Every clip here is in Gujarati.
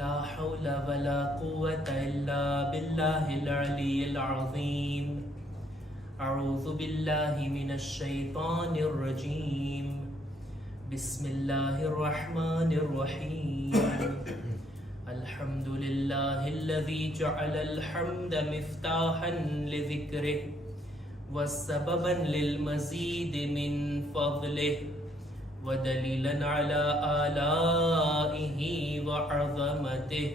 لا حول ولا قوة إلا بالله العلي العظيم أعوذ بالله من الشيطان الرجيم بسم الله الرحمن الرحيم الحمد لله الذي جعل الحمد مفتاحا لذكره وسببا للمزيد من فضله ودليلا على آلائه وعظمته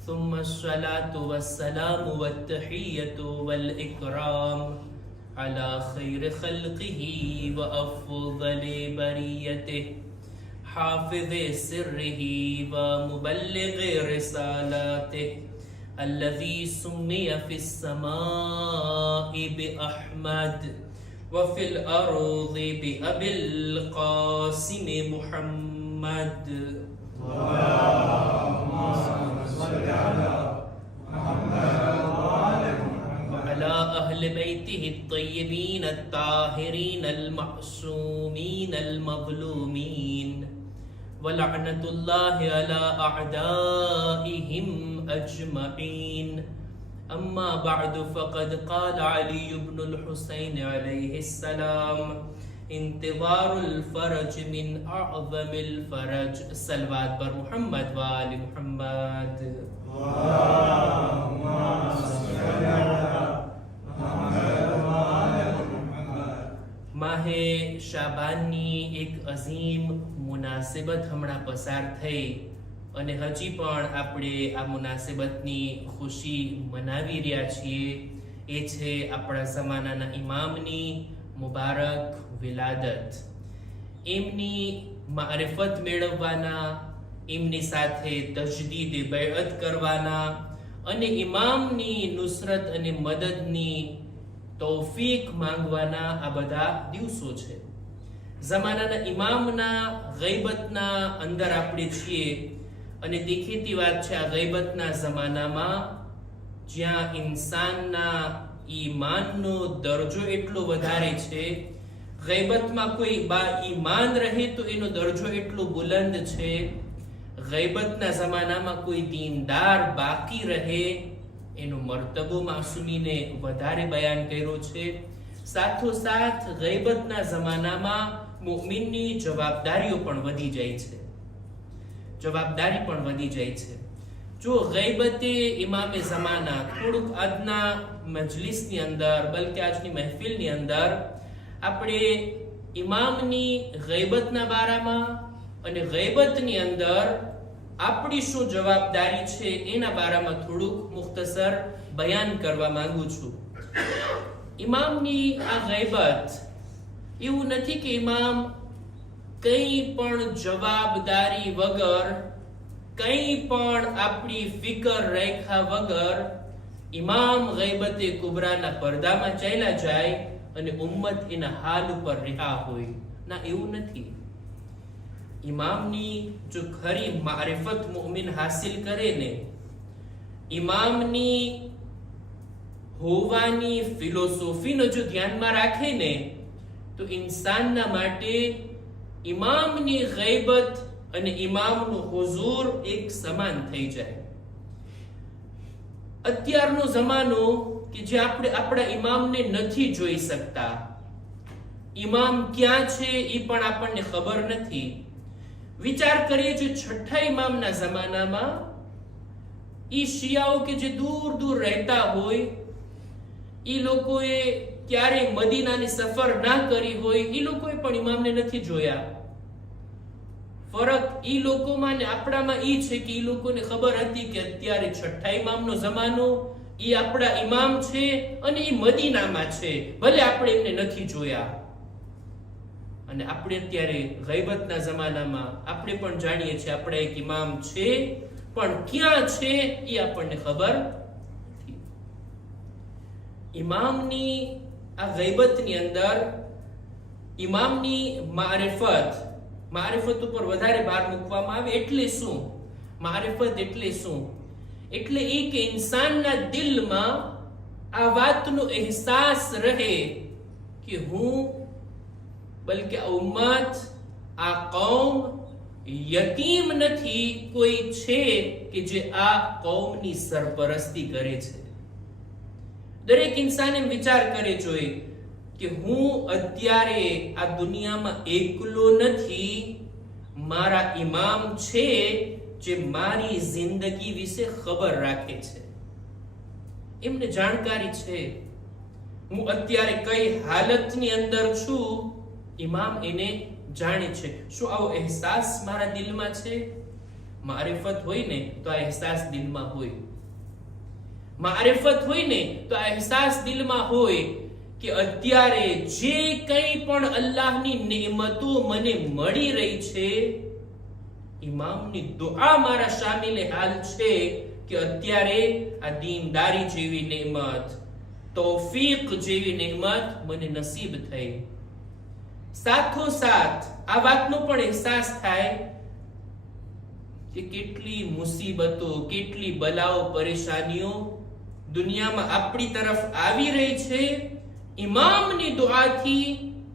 ثم الصلاة والسلام والتحية والإكرام على خير خلقه وأفضل بريته حافظ سره ومبلغ رسالاته الذي سمي في السماء بأحمد وفي الأرض بأبي القاسم محمد اللهم صل على محمد وعلى أهل بيته الطيبين الطاهرين المعصومين المظلومين ولعنة الله على أعدائهم أجمعين أما بعد فقد قال علي بن الحسين عليه السلام انتظار الفرج من أعظم الفرج صلوات بر محمد وآل محمد اللهم صل على محمد وآل محمد माह शाबाननी एक अजीम मुनासिबत हमणा पसार થઈ અને હજી પણ આપણે આ મુનાસિબતની ખુશી મનાવી રહ્યા છીએ એ છે આપણા જમાનાના ઇમામની મુબારક વિલાદત એમની મારિફત મેળવવાના એમની સાથે તજદીદ બૈઅત કરવાના અને ઇમામની નુસરત અને મદદની તૌફીક માંગવાના આ બધા દિવસો છે જમાનાના ઇમામના ગૈબતના અંદર આપણે છીએ અને દેખીતી વાત છે આ ગૈબતના જમાનામાં જ્યાં ઇન્સાનના ઈમાનનો દરજ્જો એટલો વધારે છે ગૈબતમાં કોઈ બા ઈમાન રહે તો એનો દરજ્જો એટલો બુલંદ છે ગૈબતના જમાનામાં કોઈ દીનદાર બાકી રહે એનો મર્તબો માસૂમીને વધારે બયાન કર્યો છે સાથોસાથ ગૈબતના જમાનામાં મુઅમિનની જવાબદારીઓ પણ વધી જાય છે જવાબદારી પણ વધી જાય છે જો ગૈબતે ઇમામે ઝમાના થોડુંક આજના મજલિસની અંદર બલકે આજની મહેફિલની અંદર આપણે ઇમામની ગૈબતના બારામાં અને ગૈબતની અંદર આપણી શું જવાબદારી છે એના બારામાં થોડુંક મુખ્તસર બયાન કરવા માંગુ છું ઇમામની આ ગૈબત એવું નથી કે ઇમામ કંઈ પણ જવાબદારી વગર કંઈ પણ આપણી ફિકર રાખ્યા વગર ઇમામ ગૈબતે કુબરાના પડદામાં ચાલ્યા જાય અને ઉમ્મત એના હાલ ઉપર રહ્યા હોય ના એવું નથી ઇમામની જો ખરી મારિફત મુમિન હાસિલ કરે ને ઇમામની હોવાની ફિલોસોફીનો જો ધ્યાનમાં રાખે ને તો ઇન્સાનના માટે ઇમામની ગૈબત અને ઇમામનું હુઝુર એક સમાન થઈ જાય અત્યારનો જમાનો કે જે આપણે આપણા ઇમામને નથી જોઈ શકતા ઇમામ ક્યાં છે એ પણ આપણને ખબર નથી વિચાર કરીએ જો છઠ્ઠા ઇમામના જમાનામાં ઈ શિયાઓ કે જે દૂર દૂર રહેતા હોય ઈ લોકોએ ક્યારેય મદીનાની સફર ના કરી હોય ઈ લોકોએ પણ ઇમામને નથી જોયા ફરક ઈ લોકોમાં ને આપણામાં ઈ છે કે ઈ લોકોને ખબર હતી કે અત્યારે છઠ્ઠા ઇમામનો જમાનો ઈ આપણા ઇમામ છે અને ઈ મદીનામાં છે ભલે આપણે એમને નથી જોયા અને આપણે અત્યારે ગૈબતના જમાનામાં આપણે પણ જાણીએ છીએ આપણે એક ઇમામ છે પણ ક્યાં છે એ આપણને ખબર નથી ઇમામની આ ગૈબતની અંદર ઇમામની મારિફત ઉપર વધારે ભાર મૂકવામાં આવે એટલે શું મારિફત એટલે શું એટલે એ કે ઇન્સાનના દિલમાં આ વાતનો અહેસાસ રહે કે હું બલકે ઉમ્મત આ કૌમ યતીમ નથી કોઈ છે કે જે આ કૌમની સરપરસ્તી કરે છે. દરેક ઇન્સાન એમ વિચાર કરે જોઈએ કે હું અત્યારે આ દુનિયામાં એકલો નથી, મારા ઇમામ છે જે મારી જિંદગી વિશે ખબર રાખે છે, એમને જાણકારી છે. હું અત્યારે કઈ હાલતની અંદર છું, ઇમામ એને જાણે છે. શું આવો અહેસાસ મારા દિલમાં છે? મારિફત હોય ને તો આ અહેસાસ દિલમાં હોય. મારિફત હોય ને તો આ અહેસાસ દિલમાં હોય કે અત્યારે જે કંઈ પણ અલ્લાહની નેમતો મને મળી રહી છે, ઇમામની દુઆ મારા શામિલે હાલ છે કે અત્યારે આ દીનદારી જેવી નેમત, તૌફીક જેવી નેમત મને નસીબ થઈ. સાથોસાથ આ વાતનો પણ અહેસાસ થાય કે કેટલી મુસીબતો, કેટલી બલાઓ, પરેશાનીઓ દુનિયામાં આપણી તરફ આવી રહી છે. ઇમામની દુઆથી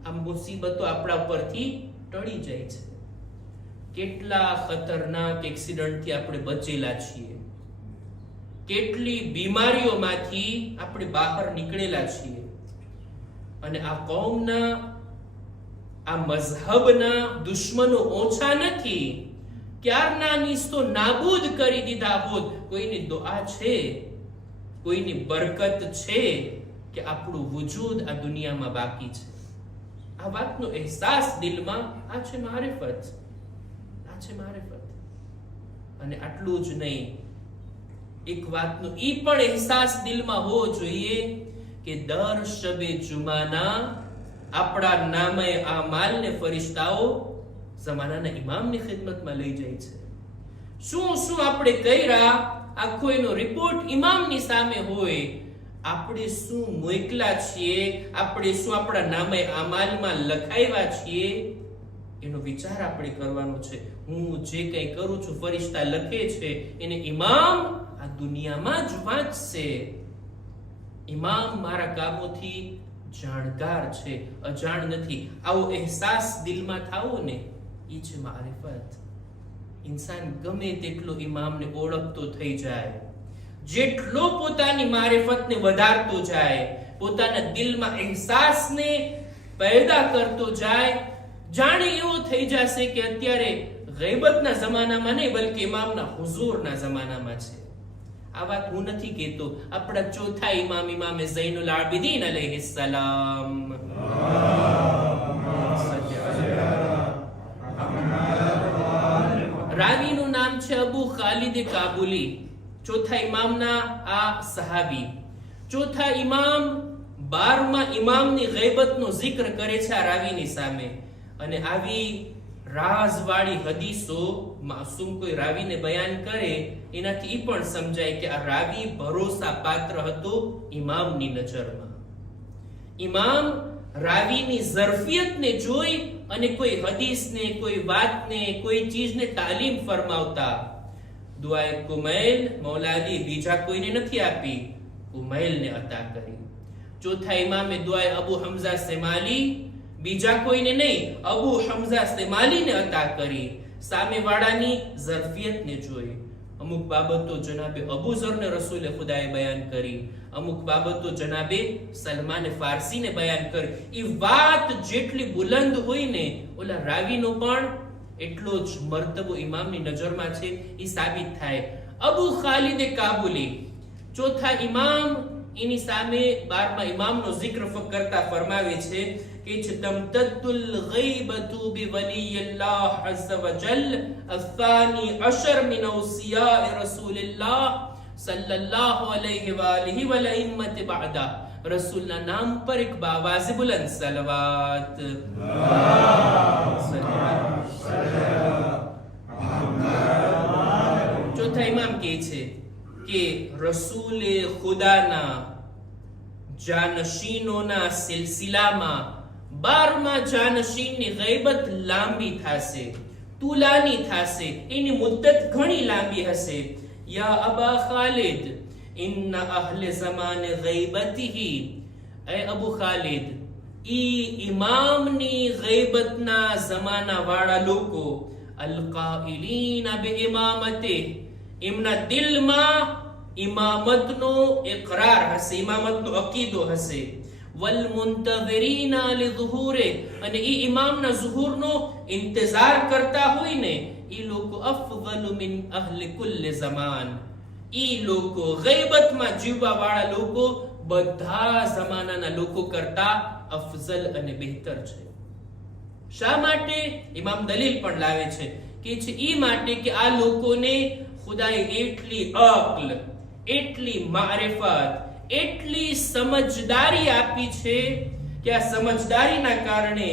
આ મુસીબતો આપણા ઉપરથી ટળી જાય છે. કેટલા ખતરનાક એક્સિડન્ટથી આપણે બચેલા છીએ, કેટલી બીમારીઓમાંથી આપણે બહાર નીકળેલા છીએ. અને આ કૌમના, આ મઝહબના દુશ્મનો ઓછા નથી. ક્યારના નિસ્તો નાબૂદ કરી દીધા હોત. કોઈની દુઆ છે, કોઈની બરકત છે કે આપણું વજૂદ આ દુનિયામાં બાકી છે. આ વાતનો અહેસાસ દિલમાં, આ છે મારિફત, આ છે મારિફત. અને આટલું જ નહીં, એક વાતનો ઈ પણ અહેસાસ દિલમાં હોવો જોઈએ કે દર શબે જુમાના આપણા નામે આ માલને ફરિશ્તાઓ ઝમાનાના ઇમામની ખિદમતમાં લઈ જાય છે. શું શું આપણે કર્યા, આખો એનો રિપોર્ટ ઇમામની સામે હોય. આપણે શું મોકલા છીએ, આપણે શું આપણા નામે અમાલમાં લખાવ્યા છીએ, એનો વિચાર આપણે કરવાનો છે. હું જે કંઈ કરું છું, ફરિશ્તા લખે છે, એને ઇમામ આ દુનિયામાં જ વાંચશે. ઇમામ મારા કામોથી જાણકાર છે, અજાણ નથી. આવો અહેસાસ દિલમાં થાવો ને, એ છે મારિફત. ઇન્સાન ગમે તેટલો ઇમામને ઓળખતો થઈ જાય, જેટલો પોતાની મારિફતને વધારતો જાય, પોતાના દિલમાં અહેસાસને પેદા કરતો જાય, જાણે એવો થઈ જશે કે અત્યારે ગૈબતના જમાનામાં નહીં, બલકે ઇમામના હુઝુરના જમાનામાં છે. આ વાત હું નથી કહેતો, આપણા ચોથા ઇમામ, ઇમામે ઝૈનુલ આબિદીન અલૈહિસ સલામ, રાવીનું નામ છે અબુ ખાલિદ કાબુલી. ચોથા ઇમામના આ સહાબી. ચોથા ઇમામ 12મા ઇમામની ગૈબતનો જિક્ર કરે છે આ રાવીની સામે. અને આવી રાજવાળી હદીસો માસૂમ કોઈ રાવીને બયાન કરે, એનાથી ઈ પણ સમજાય કે આ રાવી ભરોસા પાત્ર હતો ઇમામની નજરમાં. ઇમામ રાવીની ઝરફિયતને જોઈ અને કોઈ હદીસને, કોઈ વાતને, કોઈ ચીજને તાલીમ ફરમાવતા. દુઆએ કુમૈલ મૌલા અલી બીજા કોઈને નથી આપી, કુમૈલને અતા કરી. ચોથા ઇમામે દુઆએ અબુ હમઝા સેમાલી બીજા કોઈને નહીં, અબુ હમઝા સેમાલીને અતા કરી. સામેવાળાની ઝરફિયતને જોઈ. અમુક બાબતો જનાબે અબુ ઝરને રસૂલે ખુદાએ બયાન કરી, અમુક બાબતો જનાબે સલમાને ફારસીને બયાન કરી. એ વાત જેટલી બુલંદ હોય ને, ઓલા રાવીનો પણ એટલો જ મર્તબો ઇમામની નજરમાં છે, એ સાબિત થાય. અબુ ખાલિદ કાબુલી ચોથા ઇમામ, એની સામે 12મા ઇમામનો જિક્ર કરતા ફરમાવે છે કે તમતદ્દુલ ગૈબતુ બિવલિયલ્લાહ અઝ્ઝ વજલ الثاني عشر من اوصياء رسول الله صلی اللہ علیہ وآلہ والائمۃ بعدہ. રસૂલના નામ પર એક બાવાઝ બુલંદ સલવાત. ચોથા ઇમામ કહે છે કે રસૂલે ખુદાના જાનશીનોના સિલસિલામાં 12મા જાનશીનની ગૈબત લાંબી થશે, તુલાની થશે, એની મુદ્દત ઘણી લાંબી હશે. યા અબા ખાલિદ ઇન્ન અહલે ઝમાન ગૈબતિહી, એ અબુ ખાલિદ, ઈ ઇમામની ગૈબતના જમાના વાળા લોકો અલકાઇલીન બિઇમામતે, એમના દિલમાં ઇમામતનો ઇકરાર હશે, ઇમામતનો અકીદો હશે. વલ મુંતઝિરીના લિઝુહુરે, અને ઈ ઇમામના ઝુહુરનો ઇંતજાર કરતા હોય ને ઈ લોકો અફઝલુ મિન અહલી કુલ્લી ઝમાન, ઈ લોકો ગૈબતમાં જીવવા વાળા લોકો બધા જમાનાના લોકો કરતા અફઝલ અને બહેતર છે. શા માટે? ઇમામ દલીલ પણ લાવે છે કે છે ઈ માટે કે આ લોકોને ખુદાએ એટલી અક્લ, એટલી મારિફત, એટલી સમજદારી આપી છે કે આ સમજદારીના કારણે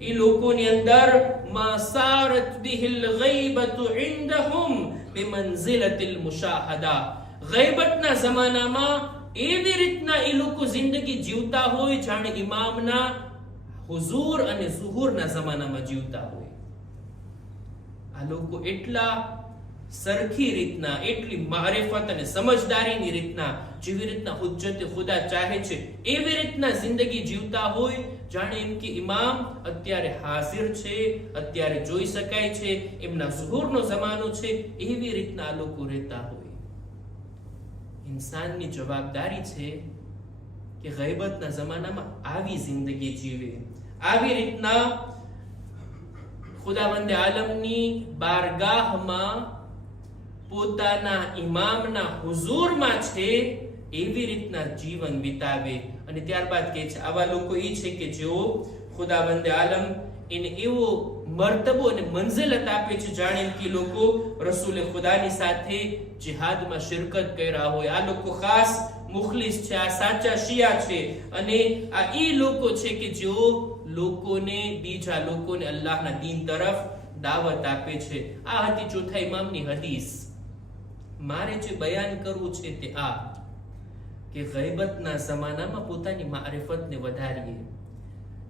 એ લોકોની અંદર માસારત બિહિલ ગૈબતુ ઇન્દહુમ બિમંઝિલતિલ મુશાહદા, ગૈબતના જમાનામાં એવી રીતના એ લોકો જિંદગી જીવતા હોય જાણે ઇમામના હુઝુર અને ઝુહુરના જમાનામાં જીવતા હોય. આ લોકો એટલા સરખી રીતના, એટલી મારિફત અને સમજદારીની રીતના, જેવી રીતના હુજ્જતે ખુદા ચાહે છે એવી રીતના જિંદગી જીવતા હોય જાણે એમ કે ઇમામ અત્યારે હાજર છે, અત્યારે જોઈ શકાય છે, એમના ઝુહુરનો જમાનો છે, એવી રીતના આ લોકો રહેતા હોય. ઇન્સાનની જવાબદારી છે કે ગૈબતના જમાનામાં આવી જિંદગી જીવે, આવી રીતના ખુદાવંદે આલમની બારગાહમાં પોતાના ઇમામના હુઝુરમાં છે એવી રીતના જીવન વિતાવે. અને ત્યારબાદ કહે છે આવા લોકો એ છે કે જેઓ ખુદાવંદે આલમ એને એવો મર્તબો અને મંઝિલત આપે છે જાણે કે લોકો રસૂલે ખુદાની સાથે જિહાદમાં શિરકત કર્યા હોય. આ લોકો ખાસ મુખલિસ છે, આ સાચા શિયા છે, અને આ ઈ લોકો છે કે જેઓ લોકોને, બીજા લોકોને અલ્લાહના દીન તરફ દાવત આપે છે. આ હતી ચોથા ઇમામની હદીસ. મારે જે બયાન કરવું છે તે આ કે ગૈબતના જમાનામાં પોતાની મારિફતને વધારીએ,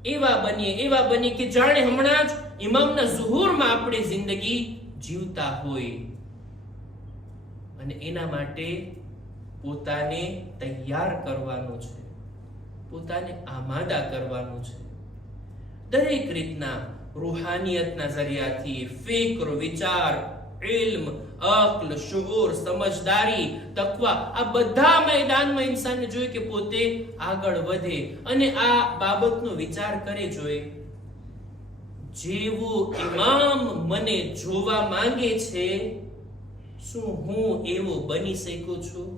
એવા બનીએ કે જાણે હમણાં જ ઇમામના ઝુહુરમાં આપણે જિંદગી જીવતા હોય. અને એના માટે પોતાને તૈયાર કરવાનો છે, પોતાને આમાદા કરવાનો છે. દરેક રીતના રૂહાનિયતના જરિયાથી ફિક્ર, વિચાર, ઇલ્મ, અક્લ, શુઉર, સમજદારી, તકવા, આ બધા મેદાનમાં ઇન્સાનને જોઈએ કે પોતે આગળ વધે અને આ બાબતનો વિચાર કરે. જોઈએ જેવો ઇમામ મને જોવા માંગે છે, શું હું એવો બની શકું છું?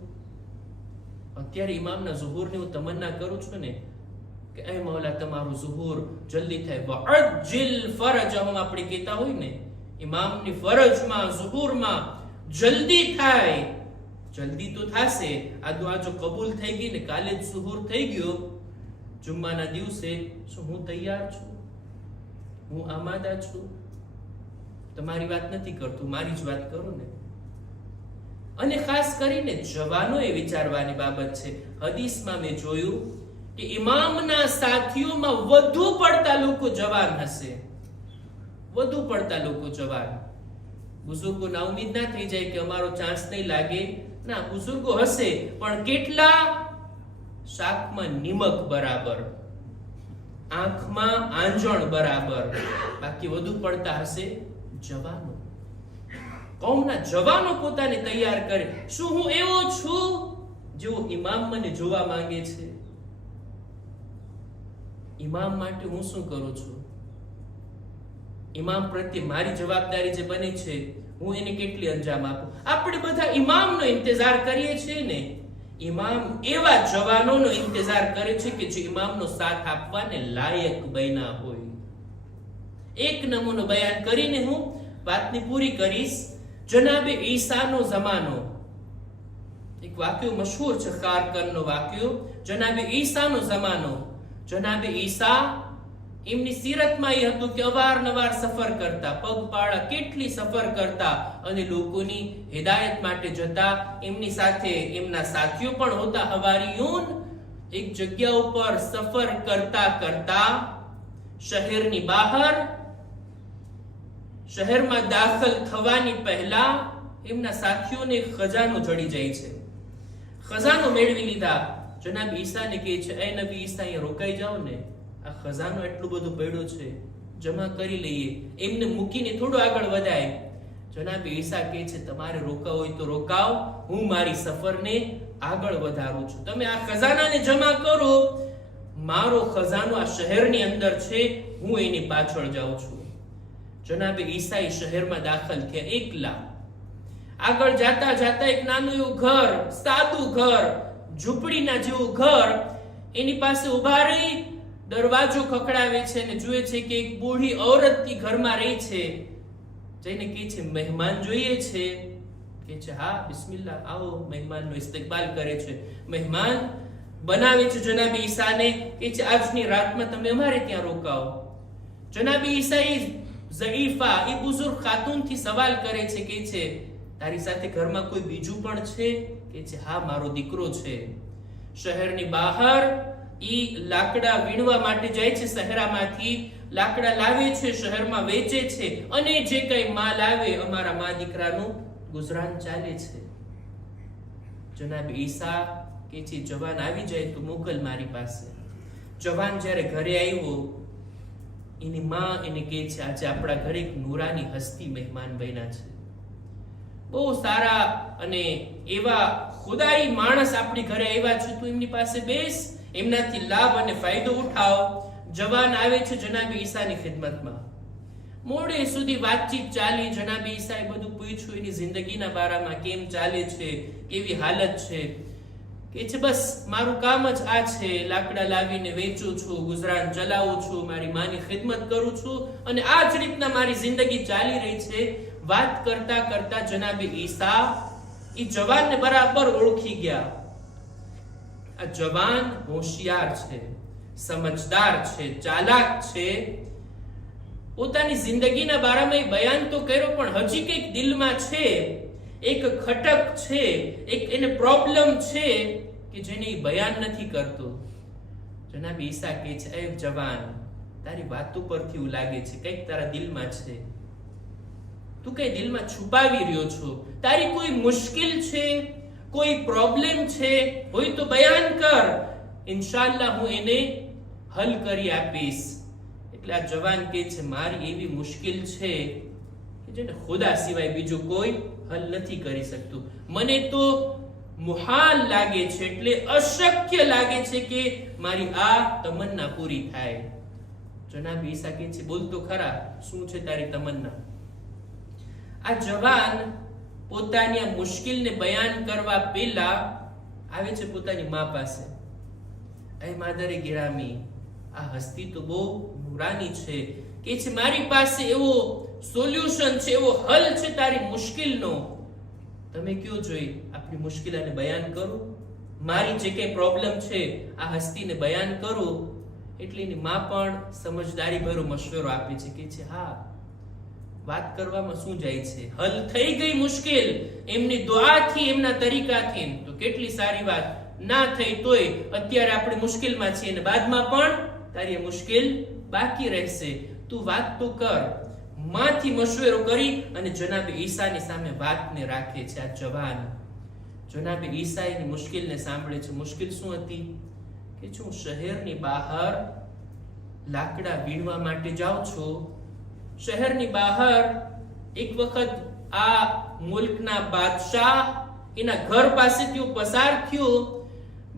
અત્યારે ઇમામના ઝુહુરની હું તમન્ના કરું છું ને કે એ મૌલા તમારું ઝુહુર જલ્દી થાય. વઅજ્જિલ ફરજહુમ આપણે કહેતા હોય ને, ઇમામની ફરજમાં, ઝુહુરમાં જલ્દી થાય. જલ્દી તો થશે. આ દુઆ જો કબૂલ થઈ ગઈ ને, કાલે જ ઝુહુર થઈ ગયો, જુમ્માના દિવસે, શું હું તૈયાર છું? હું આમાદા છું? તમારી વાત નથી કરતું, મારી જ વાત કરું ને. અને ખાસ કરીને જવાનોએ વિચારવાની બાબત છે. હદીસમાં મેં જોયું કે ઇમામના સાથીઓમાં વધુ પડતા લોકો જવાન હશે, વધુ પડતા લોકો જવાન. બુઝુર્ગો ના ઉમ્મીદ ના થઈ જાય કે અમારો ચાન્સ નહીં લાગે. ના, બુઝુર્ગો હશે પણ કેટલા? શાકમાં નિમક બરાબર, આંખમાં આંજણ બરાબર. બાકી વધુ પડતા હશે જવાનો. કૌમના જવાનો પોતાને તૈયાર કરે. શું હું એવો છું જેવો ઇમામ મને જોવા માંગે છે? ઇમામ માટે હું શું કરું છું? ઇમામ પ્રત્યે મારી જવાબદારી જે બને છે, હું એને કેટલી અંજામ આપું? આપણે બધા ઇમામનો ઇંતજાર કરીએ છીએ ને. ઇમામ એવા જવાનોનો ઇંતજાર કરે છે કે જે ઇમામનો સાથ આપવાને લાયક બન્યા હોય. એક નમૂનો બયાન કરીને હું વાતને પૂરી કરીશ. જનાબે ઈસાનો જમાનો, એક વાક્ય મશહૂર છે, ખારકનનો વાક્ય. જનાબે ઈસાનો જમાનો. જનાબે ઈસા, એમની સીરતમાં એ હતું કે અવારનવાર સફર કરતા, પગપાળા કેટલી સફર કરતા અને લોકોની હિદાયત માટે જતા. એમની સાથે એમના સાથીઓ પણ હોતા, હવારીયુન. એક જગ્યા ઉપર સફર કરતા કરતા શહેરની બહાર, શહેરમાં દાખલ થવાની પહેલા એમના સાથીઓને ખજાનો જડી જાય છે. ખજાનો મેળવી લીધા. જનાબ ઈસાને કહે છે, એ નબી ઈસા, અહીંયા રોકાઈ જાઓ ને, આ ખજાનો એટલું બધું પડ્યો છે, જમા કરી લઈએ. એમને મૂકીને થોડું આગળ વધાય. જનાબે ઈસા કહે છે તમારે રોકાવ હોય તો રોકાવ, હું મારી સફરને આગળ વધારું છું. તમે આ ખજાનાને જમા કરો, મારો ખજાનો આ શહેરની અંદર છે, હું એની પાછળ જાઉં છું. જનાબે ઈસા એ શહેરમાં દાખલ થયા એકલા. આગળ જાતા જાતા એક નાનું એવું ઘર, સાદું ઘર, ઝૂંપડીના જેવું ઘર, એની પાસે ઉભા રહી દરવાજો ખખડાવે છે અને જુએ છે કે એક બૂઢી ઔરતની ઘરમાં રહી છે. જઈને કહે છે મહેમાન જોઈએ છે? કહે છે હા બિસ્મિલ્લાહ, આવો. મહેમાનનો ઇસ્તકબાલ કરે છે. મહેમાન બનાવે છે જનાબે ઈસાને, કહે છે આજની રાતમાં તમે અમારે ત્યાં રોકાઓ. જનાબે ઈસા એ ઝઈફા એ બુઝુર્ગ ખાતુનથી સવાલ કરે છે, કહે છે તારી સાથે ઘરમાં કોઈ બીજું પણ છે? કહે છે હા મારો દીકરો છે. શહેરની બહાર ઈ લાકડા વીણવા માટે જાય છે, સહેરામાંથી લાકડા લાવે છે, શહેરમાં વેચે છે અને જે કઈ માલ આવે અમારા મા દીકરાનું ગુજરાન ચાલે છે. જનાબ ઈસા કે છે જવાન આવી જાય તો મોકલ મારી પાસે. જવાન જ્યારે ઘરે આવ્યો, એની માં એને કહે છે આજે આપણા ઘરે એક નૂરાની હસ્તી મહેમાન બન્યા છે, બહુ સારા અને એવા ખુદાઈ માણસ આપણી ઘરે આવ્યા છે, તું એમની પાસે બેસ, એમનાથી લાભ અને ફાયદો ઉઠાવ. જવાન આવે છે જનાબે ઈસાની ખિદમતમાં. મોડે સુધી વાતચીત ચાલી. જનાબે ઈસાએ બધું પૂછ્યું એની જિંદગીના બારામાં, કેમ ચાલે છે, કેવી હાલત છે. કે છે બસ મારું કામ જ આ છે, લાકડા લાવીને વેચું છું, ગુજરાન ચલાવું છું, મારી માની ખિદમત કરું છું અને આ જ રીતના મારી જિંદગી ચાલી રહી છે. વાત કરતા કરતા જનાબે ઈસા એ જવાનને બરાબર ઓળખી ગયા. આ જવાન હોશિયાર છે, સમજદાર છે, ચાલાક છે. પોતાની જિંદગીના બારામાં બયાન તો કર્યો પણ હજી કંઈક દિલમાં છે, એક ખટક છે, એક એને પ્રોબ્લેમ છે કે જેને એ બયાન નથી કરતો. જનાબ ઈસા કહે છે એ જવાન, તારી વાતો પરથી એવું લાગે છે કંઈક તારા દિલમાં છે, તું કઈ દિલમાં છુપાવી રહ્યો છો, તારી કોઈ મુશ્કિલ છે, કોઈ પ્રોબ્લેમ છે, હોય તો બયાન કર, ઇન્શાઅલ્લાહ હું એને હલ કરી આપીશ. એટલે આ જવાન કહે છે મારી એવી મુશ્કિલ છે કે જેને ખુદા સિવાય બીજું કોઈ હલ નથી કરી શકતું. મને તો મુહાલ લાગે છે, એટલે અશક્ય લાગે છે કે મારી આ તમન્ના પૂરી થાય. જનાબ ઈસા કહે છે બોલ તો ખરા, શું છે તારી તમન્ના? આ જવાન પોતાની આ મુશ્કેલને બયાન કરવા પહેલા આવે છે પોતાની મા પાસે. એ માદરે ગિરામી, આ હસ્તી તો બહુ નુરાની છે, કે છે મારી પાસે એવો સોલ્યુશન છે, એવો હલ છે તારી મુશ્કેલનો, તમે કયો જોઈ આપણી મુશ્કેલને બયાન કરો, મારી જે કઈ પ્રોબ્લેમ છે આ હસ્તીને બયાન કરો. એટલે એની માં પણ સમજદારી ભર્યો મશવરો આપે છે, કે છે હા વાત કરવામાં શું જાય છે, હલ થઈ ગઈ મુશ્કેલ એમની દુઆથી, એમના તરીકાથી, તો કેટલી સારી વાત. ના થઈ તોય અત્યારે આપણે મુશ્કેલમાં છીએ અને બાદમાં પણ તારી મુશ્કેલ બાકી રહેશે, તું વાત તો કર. માંથી મશવરો કરી અને જનાબે ઈસાની સામે વાતને રાખે છે આ જવાન. જનાબે ઈસા એની મુશ્કેલને સાંભળે છે. મુશ્કેલ શું હતી? કે હું શહેરની બહાર લાકડા વીણવા માટે જાઉં છું. શહેરની બહાર એક વખત આ મુલ્કના બાદશાહ એના ઘર પાસેથી હું પસાર થયો,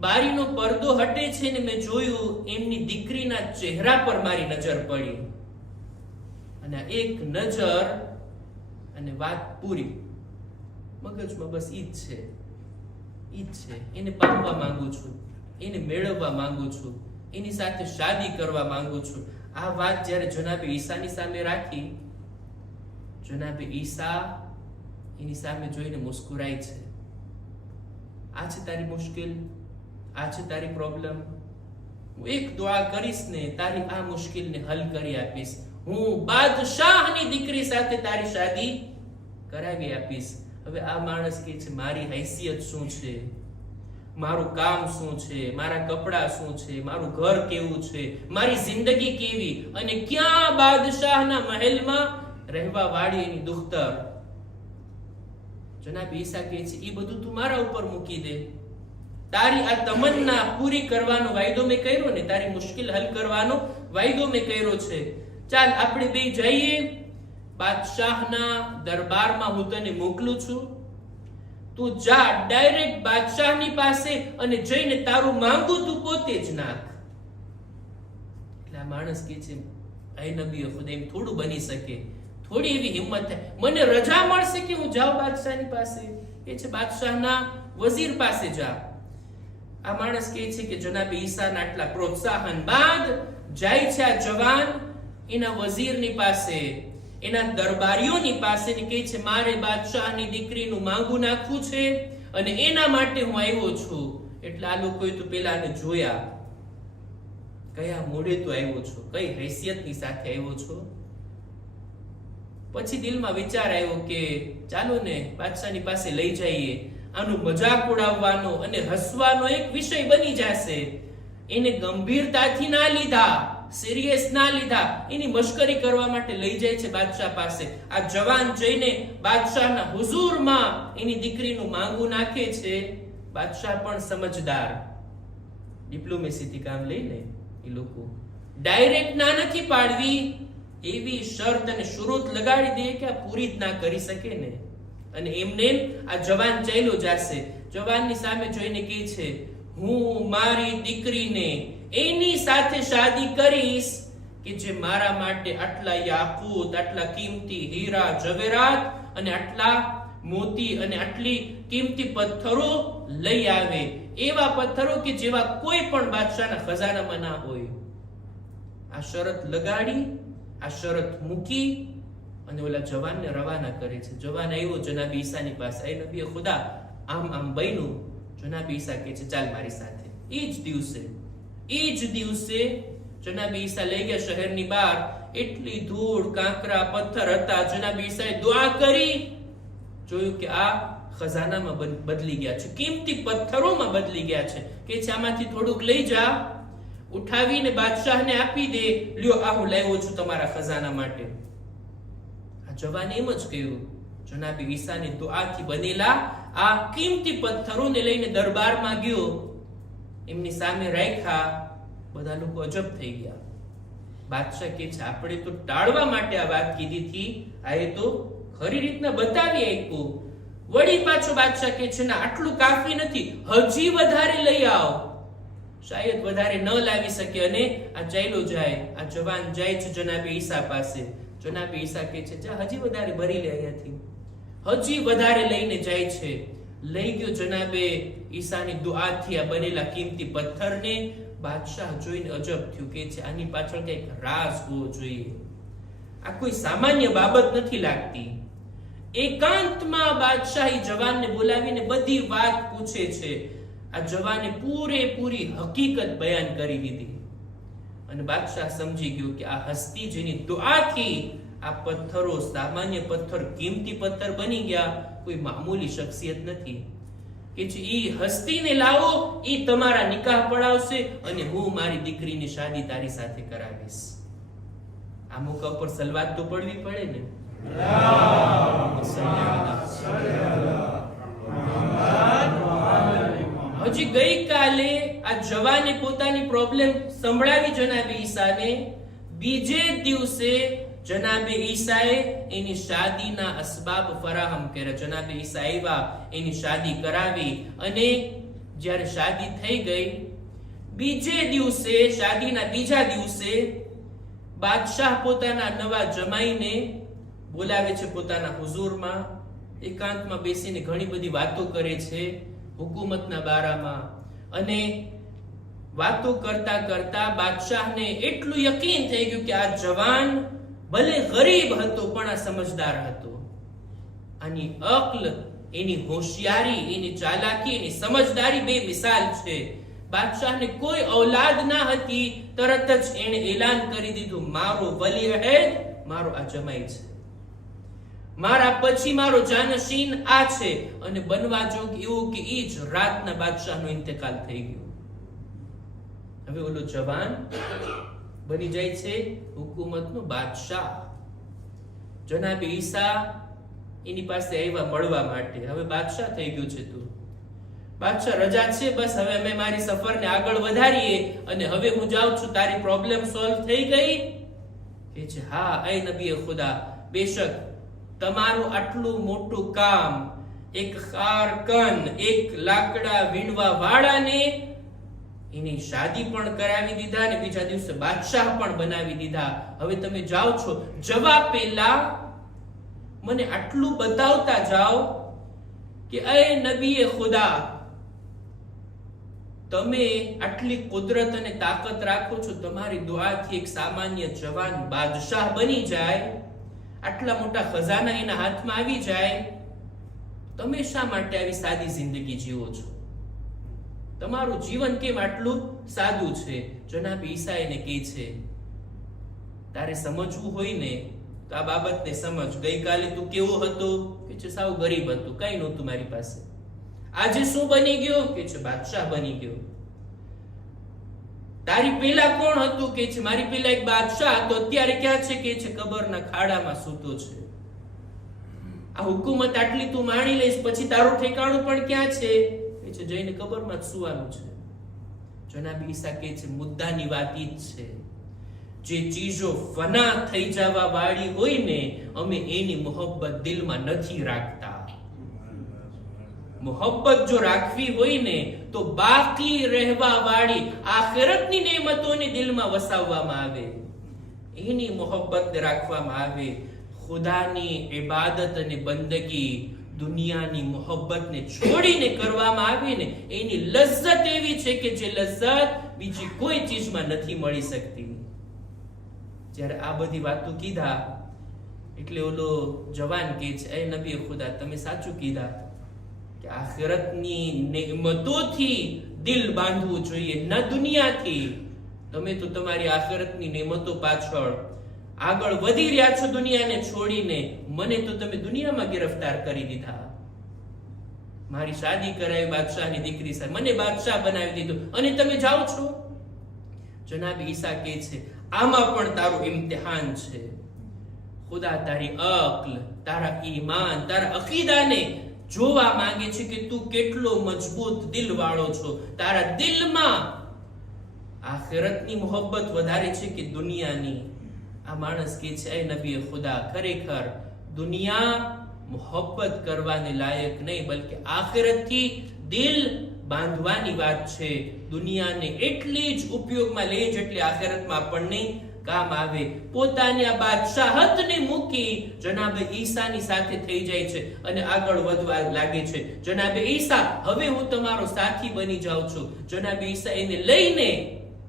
બારીનો પડદો હટે છે ને મેં જોયું એમની દીકરીના ચહેરા પર મારી નજર પડી, અને એક નજર અને વાત પૂરી. મગજમાં બસ ઈ જ છે, એને પામવા માંગુ છું, એને મેળવવા માંગુ છું, એની સાથે શાદી કરવા માંગુ છું. આ વાત જ્યારે જનાબે ઈસાની સામે રાખી, જનાબે ઈસા એની સામે જોઈને મુસ્કુરાય છે. આ છે તારી મુશ્કેલ, આ છે તારી પ્રોબ્લેમ, હું એક દુઆ કરીશ ને તારી આ મુશ્કેલને હલ કરી આપીશ. હું બાદશાહની દીકરી સાથે તારી શાદી કરાવી આપીશ. હવે આ માણસ કહે છે મારી હૈસિયત શું છે, મારું કામ શું છે, મારા કપડા શું છે, મારું ઘર કેવું છે, મારી જિંદગી કેવી, અને ક્યાં બાદશાહના મહેલમાં રહેવા વાળી એની દુખ્તર. જનાબ ઈસા કહે છે એ બધું તું મારા ઉપર મૂકી દે, તારી આ તમન્ના પૂરી કરવાનો વાયદો મેં કર્યો ને, તારી મુશ્કેલ હલ કરવાનો વાયદો મેં કર્યો છે. ચાલ આપણે બે જઈએ, બાદશાહના દરબારમાં હું તને મોકલું છું, તું જા ડાયરેક્ટ બાદશાહની પાસે અને જઈને તારું માંગુ તું પોતે જ નાખ. એટલે આ માણસ કે છે, એ નબી ખુદ એમ થોડું બની શકે, થોડી એવી હિંમત થાય, મને રજા મળશે કે હું જાઉં બાદશાહની પાસે? એ છે બાદશાહના વઝીર પાસે જા. આ માણસ કહે છે કે જનાબ ઈસાના આટલા પ્રોત્સાહન બાદ જાય છે આ જવાન એના વઝીરની પાસે, એના દરબારીઓની પાસે, ને કહે છે મારે બાદશાહની દીકરીનું માંગુ નાખવું છે અને એના માટે હું આવ્યો છું. એટલે આ લોકોએ તો પેલાને જોયા, કયા મોડે તો આવ્યો છો, કઈ હૈસિયતની સાથે આવ્યો છો? પછી દિલમાં વિચાર આવ્યો કે ચાલો ને બાદશાહની પાસે લઈ જઈએ, આનું મજાક ઉડાવવાનો અને હસવાનો એક વિષય બની જશે. એને ગંભીરતાથી ના લીધા, સિરિયસ ના લીધા, એની મશ્કરી કરવા માટે લઈ જાય છે બાદશાહ પાસે. આ જવાન જઈને બાદશાહના હુઝુરમાં એની દીકરીનું માંગુ નાખે છે. બાદશાહ પણ સમજદાર, ડિપ્લોમેસીથી કામ લઈને એ લોકો ડાયરેક્ટ ના નથી પાડવી, એવી શરત અને શરૂત લગાડી દે કે આ પૂરી જ ના કરી શકે ને. અને એમને આ જવાન ચાલ્યો જશે. જવાનની સામે જોઈને કહે છે, હું મારી દીકરીને એની સાથે શાદી કરીશ કે જે મારા માટે આટલા યાકૂત, આટલા કિંમતી હીરા જવેરાત અને આટલા મોતી અને આટલી કિંમતી પથ્થરો લઈ આવે, એવા પથ્થરો કે જેવા કોઈ પણ બાદશાહના ખજાનામાં ના હોય. આ શરત લગાડી, આ શરત મૂકી અને ઓલા જવાનને રવાના કરે છે. જવાન આવ્યો જનાબ ઈસાની પાસે, એ નબી ખુદા આમ આમ બન્યું. જનાબ ઈસા કહે છે ચાલ મારી સાથે. એ જ દિવસે જનાબ ઈસા લઈ ગયા શહેરની બહાર. એટલી ધૂળ, કાંકરા, પથ્થર હતા. જનાબ ઈસાએ દુઆ કરી, જોયું કે આ ખજાનામાં બદલી ગયા છે, કિંમતી પથ્થરોમાં બદલી ગયા છે. કે છે આમાંથી થોડુંક લઈ જા, ઉઠાવીને બાદશાહને આપી દે, લ્યો આ હું લાવ્યો છું તમારા ખજાના માટે. આ જવાને એમ જ કહ્યું. જનાબ ઈસાની દુઆથી બનેલા આ કિંમતી પથ્થરોને લઈને દરબારમાં ગયો, એમની સામે રાખ્યા. બધા લોકો અજબ થઈ ગયા. બાદશાહ કે છે આપણે તો ટાળવા માટે આ વાત કીધી હતી, આ એ તો ખરી રીતના બતાવી આપ્યું. વળી પાછો બાદશાહ કે છે ના આટલું કાફી નથી, હજી વધારે લઈ આવ. શાયદ વધારે ન લાવી શકે અને આ ચાલ્યો જાય. આ જવાન જાય છે જનાબે ઈસા પાસે. જનાબે ઈસા કહે છે જા હજી વધારે ભરી લે અહીંયાથી. હજી વધારે લઈને જાય છે. લઈ ગયો જનાબે ઈસાની દુઆથી આ બનેલા કિંમતી પથ્થરને. બાદશાહ જોઈને અજબ થયું, કે છે આની પાછળ કંઈક રાઝ હોવો જોઈએ, આ કોઈ સામાન્ય બાબત નથી લાગતી. એકાંતમાં બાદશાહી જવાનને બોલાવીને બધી વાત પૂછે છે. આ જવાને પૂરેપૂરી હકીકત બયાન કરી દીધી અને બાદશાહ સમજી ગયો કે આ હસ્તી જેની દુઆથી આ પથ્થરો સામાન્ય પથ્થર કિંમતી પથ્થર બની ગયા, કોઈ મામૂલી શખ્સિયત નથી. કે જે ઈ હસ્તીને લાવો, ઈ તમારા નિકાહ પડાવશે અને હું મારી દીકરીની શાદી તારી સાથે કરાવીશ. આ મોકા પર સલવાત તો પડવી પડે ને. હજી ગઈકાલે આ જવાને પોતાની પ્રોબ્લેમ સંભળાવી જનાબે ઈસાને. બીજે દિવસે જનાબે ઈસાએ એની શાદીના અસબાબ ફરાહમ કર્યા. જનાબે ઈસા આવ્યા, એની શાદી કરાવી અને જ્યારે શાદી થઈ ગઈ, બીજે દિવસે શાદીના બીજા દિવસે બાદશાહ પોતાના નવા જમાઈને બોલાવે છે પોતાના હુઝુરમાં. એકાંતમાં બેસીને ઘણી બધી વાતો કરે છે હુકુમતના બારામાં. અને વાતો કરતા કરતા બાદશાહને એટલું યકીન થઈ ગયું કે આ જવાન ભલે ગરીબ હતો પણ આ સમજદાર હતો. આની અક્લ, એની હોશિયારી, એની ચાલાકી, એની સમજદારી બે મિસાલ છે. બાદશાહને કોઈ ઔલાદ ના હતી, તરત જ એણે એલાન કરી દીધું મારો વલી અહેદ મારો આ જમાઈ છે, મારા પછી મારો જાનશીન આ છે. અને બનવા જોગ એવું કે ઈ જ રાતના બાદશાહનો ઇંતકાલ થઈ ગયો. હવે ઓલો જવાન બની જાય છે હુકુમતનો બાદશાહ. જનાબે ઈસા એની પાસે આવ્યા મળવા માટે. હવે બાદશાહ થઈ ગયો છે તું, બાદશાહ રજા છે, બસ હવે અમે મારી સફરને આગળ વધારીએ અને હવે હું જાઉં છું, તારી પ્રોબ્લેમ સોલ્વ થઈ ગઈ? કે છે હા એ નબી ખુદા, બેશક તમારું આટલું મોટું કામ એક ખારકન, એક લાકડા વીણવા વાળાને એની શાદી પણ કરાવી દીધા અને બીજા દિવસે બાદશાહ પણ બનાવી દીધા. હવે તમે જાઓ છો, જવા પહેલા મને આટલું બતાવતા જાઓ કે એ નબીએ ખુદા, તમે આટલી કુદરત અને તાકાત રાખો છો, તમારી દુઆથી એક સામાન્ય જવાન બાદશાહ બની જાય, આટલા મોટા ખજાના એના હાથમાં આવી જાય, તમે શા માટે આવી સાદી જિંદગી જીવો છો? તમારું જીવન કેમ આટલું સાદું છે? જનાબ ઈસા એને કહે છે, તારે સમજવું હોય ને તો આ બાબતને સમજ. ગઈકાલે તું કેવો હતો? કે છે સાવ ગરીબ હતો, કઈ નહોતું મારી પાસે. આજે શું બની ગયો? કે છે બાદશાહ બની ગયો. તારી પહેલા કોણ હતું? કે છે મારી પહેલા એક બાદશાહ હતો, અત્યારે ક્યાં છે? કે છે કબરના ખાડામાં સૂતો છે. આ હુકુમત આટલી તું માણી લઈશ, પછી તારું ઠેકાણું પણ ક્યાં છે? કે છે જઈને કબરમાં જ સુવાનું છે. જનાબ ઈસા કહે છે મુદ્દાની વાત ઈ જ છે, જે ચીજો ફના થઈ જવા વાળી હોય ને, અમે એની મોહબ્બત દિલમાં નથી રાખતા. મોહબ્બત જો રાખવી હોય ને તો બાકી રહેવા વાળી આખિરતની નેમતોને દિલમાં વસાવવામાં આવે, એની મોહબ્બત રાખવામાં આવે. ખુદાની ઇબાદત અને બંદગી દુનિયાની મોહબ્બતને છોડીને કરવામાં આવે ને, એની લજ્જત એવી છે કે જે લજ્જત બીજી કોઈ ચીજમાં નથી મળી શકતી. જ્યારે આ બધી વાતો કીધા એટલે ઓલો જવાન કહે છે, એ નબી ખુદા, તમે સાચું કીધા કે આખિરતની નેમતોથી દિલ બાંધવું જોઈએ, ન દુનિયાથી. તમે તો તમારી આખિરતની નેમતો પાછળ આગળ વધી રહ્યા છો દુનિયાને છોડીને, મને તો તમે દુનિયામાં ગિરફ્તાર કરી દીધા. મારી શાદી કરાવી બાદશાહની દીકરી સાથે, મને બાદશાહ બનાવી દીધો, અને તમે જાઓ છો. જનાબ ઈસા કહે છે આમાં પણ તારું ઇમ્તિહાન છે. ખુદા તારી અક્લ, તારા ઈમાન, તારા અકીદાને જોવા માંગે છે કે તું કેટલો મજબૂત દિલ વાળો છો. તારા દિલમાં આખિરતની મોહબ્બત વધારે છે કે દુનિયાની? આ માણસ કે છે એ નબી ખુદા, ખરેખર દુનિયા મોહબ્બત કરવાને લાયક નહીં, બલકે આખિરતથી દિલ બાંધવાની વાત છે. દુનિયાને એટલી જ ઉપયોગમાં લે જેટલી આખિરતમાં આપણને કામ આવે. પોતાની આ બાદશાહતને મૂકી જનાબે ઈસાની સાથે થઈ જાય છે અને આગળ વધવા લાગે છે. જનાબે ઈસા, હવે હું તમારો સાથી બની જાઉં છું. જનાબે ઈસા એને લઈને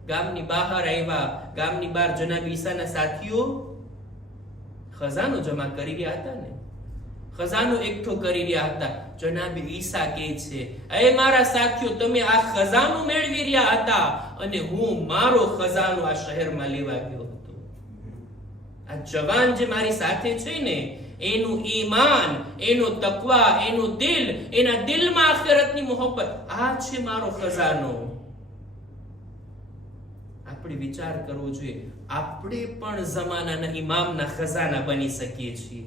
ગામની બહાર આવ્યા. ગામની બહાર જનાબે ઈસાના સાથીઓ ખજાનો જમા કરી રહ્યા હતા ને, ખજાનો એકઠો કરી રહ્યા હતા. જનાબે ઈસા કહે છે, એ મારા સાથીઓ, તમે આ ખજાનો મેળવી રહ્યા હતા અને હું મારો ખજાનો આ શહેરમાં લેવા ગયો હતો. આ જવાન જે મારી સાથે છે ને, એનું ઈમાન, એનો તકવા, એનું દિલ, એના દિલમાં આખિરતની મોહબ્બત, આ છે મારો ખજાનો. આપણે વિચાર કરવો જોઈએ, આપણે પણ જમાનાના ઇમામના ખજાના બની શકીએ છીએ.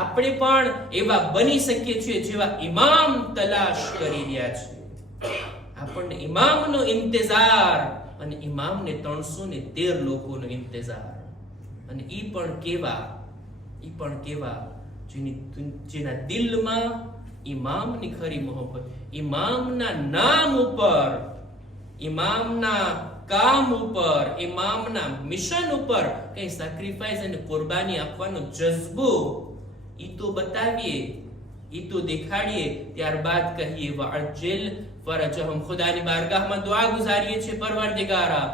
આપણે પણ એવા બની શકીએ છીએ જેવા ઇમામ તલાશ કરી રહ્યા છે. આપણને ઇમામનો ઇંતજાર, અને ઇમામને 313 લોકોનો ઇંતજાર. અને ઈ પણ કેવા જેના દિલમાં ઇમામની ખરી મોહબ્બત, ઇમામના નામ ઉપર, ઇમામના કામ ઉપર, ઇમામના મિશન ઉપર કઈ સેક્રિફાઈસ અને કુરબાની આપવાનો જજ્બો, ઈ તો બતાવીએ, ઈ તો દેખાડીએ, ત્યારબાદ કહીએ વઅજ્જિલ ફરજહમ. ખુદાની બારગાહમાં દુઆ ગુજારીએ છીએ, પરવરદિગારા,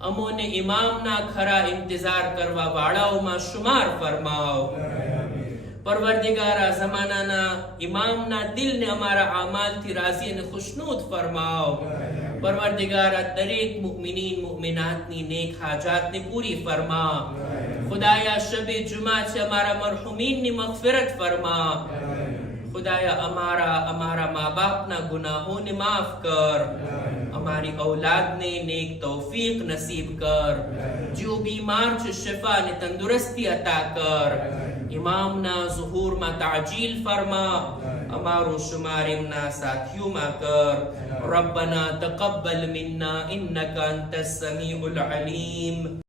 અમોને ઇમામના ખરા ઇંતજાર કરવા વાળાઓમાં શુમાર ફરમાવ. પરવરદિગારા, જમાનાના ઇમામના દિલને અમારા આમાલથી રાજી અને ખુશનૂદ ફરમાવ. પરવરદિગારા, દરેક મુમિનીન મુમિનાતની નેક હાજાતને પૂરી ફરમા. ખુદાયા, શબે જુમા છે, અમારા મરહુમીનની મગફિરત ફરમા. ખુદાયા, અમારા મા બાપના ગુનાહોને માફ કર. અમારી ઔલાદને નેક તૌફીક નસીબ કર. જેઓ બીમાર છે શિફા અને તંદુરસ્તી અતા કર. ઇમામના ઝુહૂરમાં તાજીલ ફરમા. અમારો શુમાર એમના સાથીઓમાં કર. રબ્બના તકબ્બલ મિન્ના ઇન્નકા અંતસ સમીઉલ અલીમ.